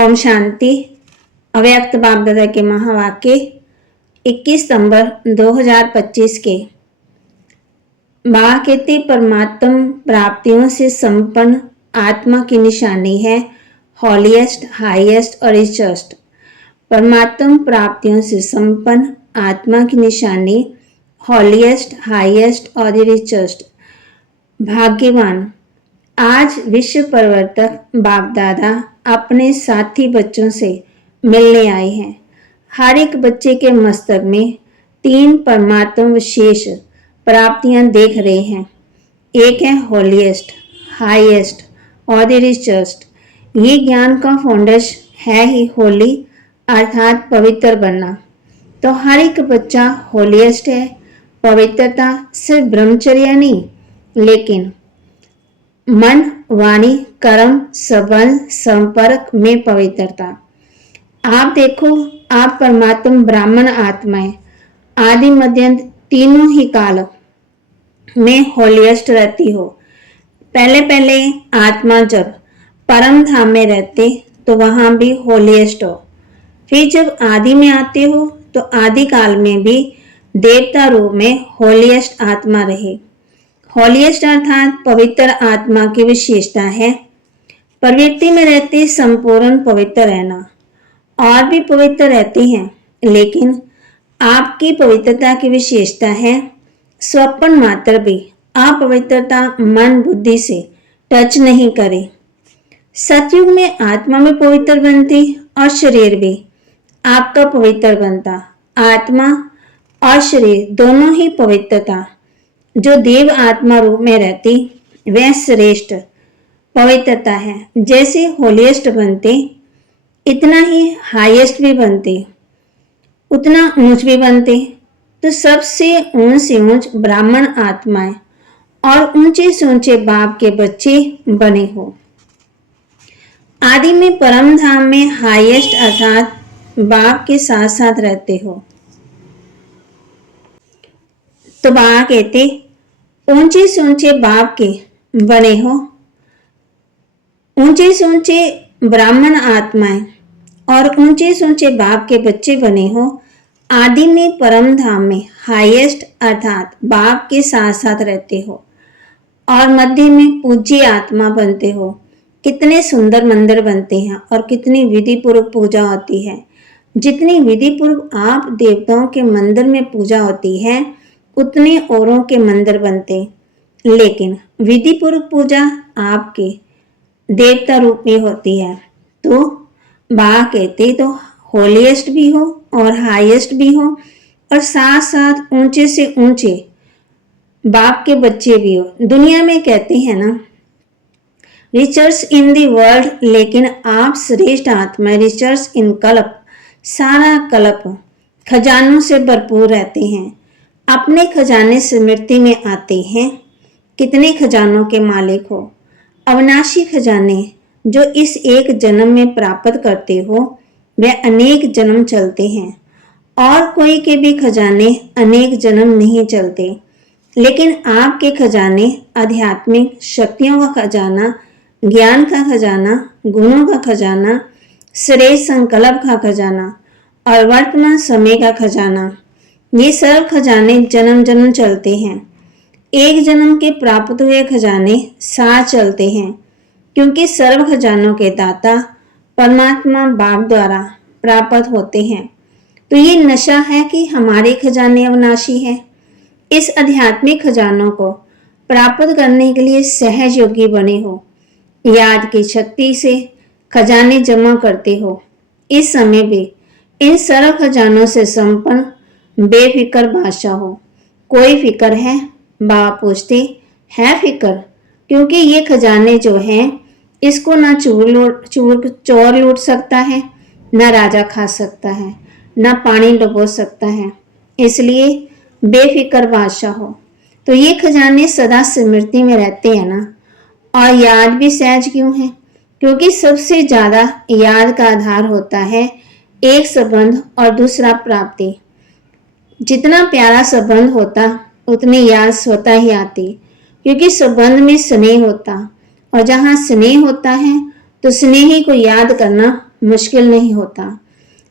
ओम शांति। अव्यक्त बाप दादा के महावाक्य 21 सितंबर 2025 के। बाबा कहते परमात्म प्राप्तियों से संपन्न आत्मा की निशानी है हॉलीएस्ट, हाईएस्ट और रिचेस्ट। परमात्म प्राप्तियों से संपन्न आत्मा की निशानी हॉलीएस्ट, हाईएस्ट और रिचेस्ट। भाग्यवान। आज विश्व परिवर्तक बाप दादा अपने साथी बच्चों से मिलने आए हैं। हर एक बच्चे के मस्तक में 3 परमात्म विशेष प्राप्तियां देख रहे हैं। एक है हॉलीएस्ट, हाईएस्ट और रिचेस्ट। ये ज्ञान का फाउंडेशन है ही होली अर्थात पवित्र बनना। तो हर एक बच्चा हॉलीएस्ट है। पवित्रता सिर्फ ब्रह्मचर्य नहीं, लेकिन मन, वाणी, कर्म, संबंध, संपर्क में पवित्रता। आप देखो, आप परमात्मा ब्राह्मण आत्माएं आदि मध्यंत तीनों ही काल में हॉलीएस्ट रहती हो। पहले आत्मा जब परम धाम में रहते तो वहां भी हॉलीएस्ट हो। फिर जब आदि में आते हो तो आदि काल में भी देवता रूप में हॉलीएस्ट आत्मा रहे। हॉलीएस्ट अर्थात पवित्र आत्मा की विशेषता है प्रवृत्ति में रहते संपूर्ण पवित्र रहना। और भी पवित्र रहते हैं, लेकिन आपकी पवित्रता की विशेषता है स्वप्न मात्र भी अपवित्रता मन बुद्धि से टच नहीं करे। सतयुग में आत्मा में पवित्र बनती और शरीर भी आपका पवित्र बनता। आत्मा और शरीर दोनों ही पवित्रता जो देव आत्मा रूप में रहती वह श्रेष्ठ पवित्रता है। जैसे होलीएस्ट बनते इतना ही हाईएस्ट भी बनते, उतना ऊंच भी बनते। तो सबसे ऊंच से ऊंच ब्राह्मण आत्माएं और ऊंचे से ऊंचे बाप के बच्चे बने हो। आदि में परम धाम में हाईएस्ट अर्थात बाप के साथ साथ रहते हो। तो बाबा कहते ऊंचे से ऊंचे बाप के बने हो, ऊंचे से ऊंचे ब्राह्मण आत्माएं और ऊंचे से ऊंचे बाप के बच्चे बने हो। आदि में परम धाम में हाईएस्ट अर्थात बाप के साथ साथ रहते हो और मध्य में पूज्य आत्मा बनते हो। कितने सुंदर मंदिर बनते हैं और कितनी विधि पूर्वक पूजा होती है। जितनी विधि पूर्वक आप देवताओं के मंदिर में पूजा होती है उतने औरों के मंदिर बनते, लेकिन विधि पूर्वक पूजा आपके देवता रूप में होती है। तो बाबा कहते तो होलीएस्ट भी हो और हाईएस्ट भी हो और साथ साथ ऊंचे से ऊंचे बाप के बच्चे भी हो। दुनिया में कहते हैं ना रिचर्स इन दी वर्ल्ड, लेकिन आप श्रेष्ठ आत्मा रिचर्स इन कल्प। सारा कल्प खजानों से भरपूर रहते हैं। अपने खजाने स्मृति में आते हैं। कितने खजानों के मालिक हो। अविनाशी खजाने जो इस एक जन्म में प्राप्त करते हो वह अनेक जन्म चलते हैं और कोई के भी खजाने अनेक जन्म नहीं चलते, लेकिन आपके खजाने आध्यात्मिक शक्तियों का खजाना, ज्ञान का खजाना, गुणों का खजाना, श्रेष्ठ संकल्प का खजाना और वर्तमान समय का खजाना, ये सब खजाने जन्म जन्म चलते हैं। एक जन्म के प्राप्त हुए खजाने साथ चलते हैं, क्योंकि सर्व खजानों के दाता परमात्मा बाप द्वारा प्राप्त होते हैं। तो ये नशा है कि हमारे खजाने अविनाशी है। इस आध्यात्मिक खजानों को प्राप्त करने के लिए सहज योगी बने हो। याद की शक्ति से खजाने जमा करते हो। इस समय भी इन सर्व खजानों से संपन्न बेफिक्र बादशाह हो। कोई फिक्र है? बाबा पूछते है फिक्र, क्योंकि ये खजाने जो हैं इसको ना चोर लूट सकता है, ना राजा खा सकता है, ना पानी डुबो सकता है। इसलिए बेफिक्र बादशाह हो। तो ये खजाने सदा स्मृति में रहते हैं ना। और याद भी सहज क्यों है? क्योंकि सबसे ज्यादा याद का आधार होता है एक संबंध और दूसरा प्राप्ति। जितना प्यारा संबंध होता उतनी याद स्वतः ही आती, क्योंकि संबंध में स्नेह होता और जहाँ स्नेह होता है तो स्नेही को याद करना मुश्किल नहीं होता,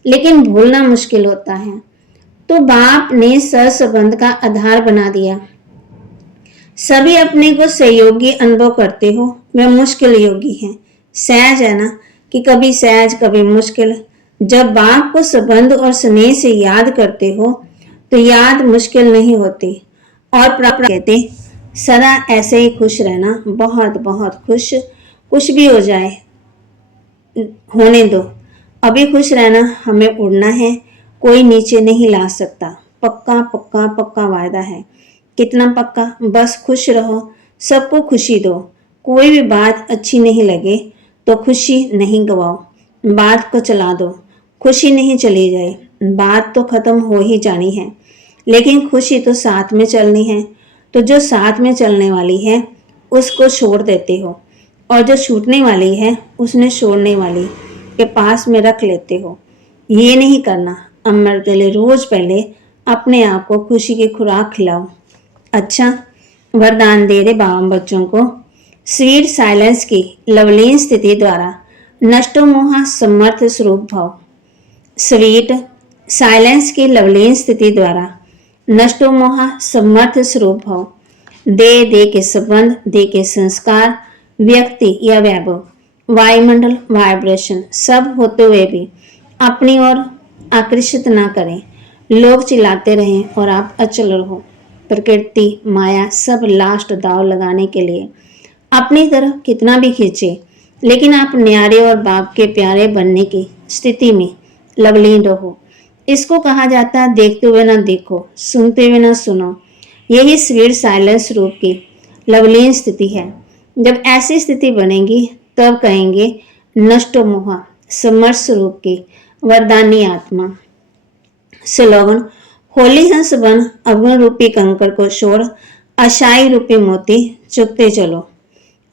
लेकिन भूलना मुश्किल होता है। तो बाप ने सहसंबंध का आधार बना दिया। सभी अपने को सहयोगी अनुभव करते हो, वे मुश्किल योगी हैं। सहज है ना कि कभी सहज कभी मुश्किल। जब बाप को संबंध और स्नेह से याद करते हो तो याद मुश्किल नहीं होती। और प्राप्त कहते सदा ऐसे ही खुश रहना, बहुत बहुत खुश, कुछ भी हो जाए होने दो, अभी खुश रहना, हमें उड़ना है, कोई नीचे नहीं ला सकता। पक्का पक्का पक्का वायदा है। कितना पक्का? बस खुश रहो, सबको खुशी दो। कोई भी बात अच्छी नहीं लगे तो खुशी नहीं गवाओ, बात को चला दो। खुशी नहीं चली जाए, बात तो खत्म हो ही जानी है, लेकिन खुशी तो साथ में चलनी है। तो जो साथ में चलने वाली है उसको छोड़ देते हो, और जो छूटने वाली है उसने छोड़ने वाली के पास में रख लेते हो। ये नहीं करना। अमृत के लिए रोज पहले अपने आप को खुशी की खुराक खिलाओ। अच्छा, वरदान दे रहे बाबा बच्चों को। स्वीट साइलेंस की लवलीन स्थिति द्वारा नष्टो मोह समर्थ स्वरूप भाव। स्वीट साइलेंस की लवलीन स्थिति द्वारा नष्टो मोह समर्थ स्वरूप भाव। दे दे के संबंध, दे के संस्कार, व्यक्ति या वैभव, वायुमंडल, वाइब्रेशन सब होते हुए भी अपनी ओर आकर्षित ना करें। लोग चिल्लाते रहें और आप अचल रहो। प्रकृति, माया सब लास्ट दाव लगाने के लिए अपनी तरफ कितना भी खींचे, लेकिन आप न्यारे और बाप के प्यारे बनने की स्थिति में लवलीन रहो। इसको कहा जाता है देखते हुए ना देखो, सुनते हुए ना सुनो। यही स्वीट साइलेंस रूप की लवलीन स्थिति है। जब ऐसी स्थिति बनेगी तब कहेंगे नष्टो मोह समर्थ स्वरूप की वरदानी आत्मा। स्लोगन: होली हंस बन अवगुण रूपी कंकर को छोड़, अशाई रूपी मोती चुगते चलो।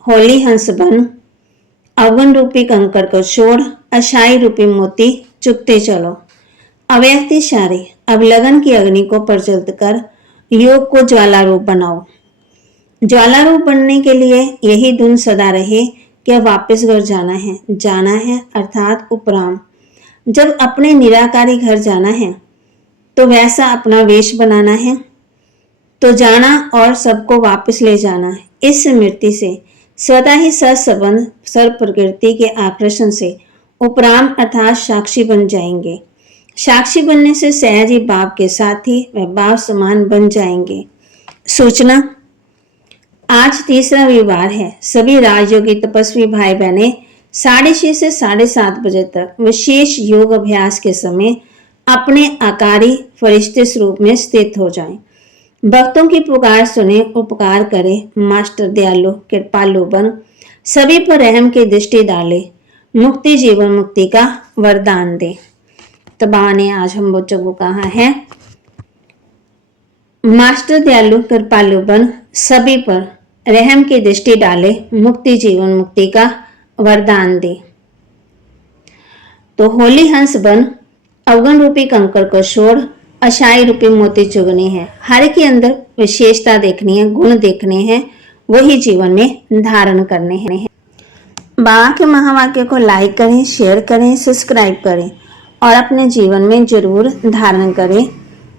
होली हंस बन अवगुण रूपी कंकर को छोड़, अशाई रूपी मोती चुगते चलो। अव्यक्तिशाली अब लगन की अग्नि को प्रज्वलित कर योग को ज्वाला रूप बनाओ। ज्वाला रूप बनने के लिए यही धुन सदा रहे कि अब वापस घर जाना है अर्थात उपराम। जब अपने निराकारी घर जाना है तो वैसा अपना वेश बनाना है, तो जाना और सबको वापस ले जाना है। इस स्मृति से स्वतः ही सत्संबंध सर्व प्रकृति के आकर्षण से उपराम अर्थात साक्षी बन जाएंगे। साक्षी बनने से सहज ही बाप के साथी व बाप समान बन जाएंगे। सूचना: आज तीसरा रविवार है। सभी राजयोगी तपस्वी भाई बहनें 6:30 से 7:30 बजे तक विशेष योग अभ्यास के समय अपने आकारी फरिश्ते स्वरूप में स्थित हो जाएं। भक्तों की पुकार सुने, उपकार करे, मास्टर दयालु कृपालु बन सभी पर रहम की दृष्टि डाले, मुक्ति जीवन मुक्ति का वरदान दे। तो बाबा ने आज हम बच्चों को कहा है मास्टर दयालु कृपालु बन सभी पर रहम की दृष्टि डाले, मुक्ति जीवन मुक्ति का वरदान दे। तो होली हंस बन अवगुण रूपी कंकर को छोड़, अशाई रूपी मोती चुगने हैं। हर के अंदर विशेषता देखनी है, गुण देखने हैं, वही जीवन में धारण करने हैं। बाबा के महावाक्य को लाइक करें, शेयर करें, सब्सक्राइब करें और अपने जीवन में जरूर धारण करें।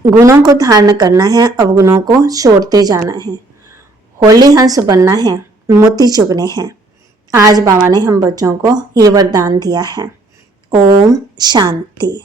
गुणों को धारण करना है, अवगुणों को छोड़ते जाना है। होली हंस बनना है, मोती चुगने हैं। आज बाबा ने हम बच्चों को ये वरदान दिया है। ओम शांति।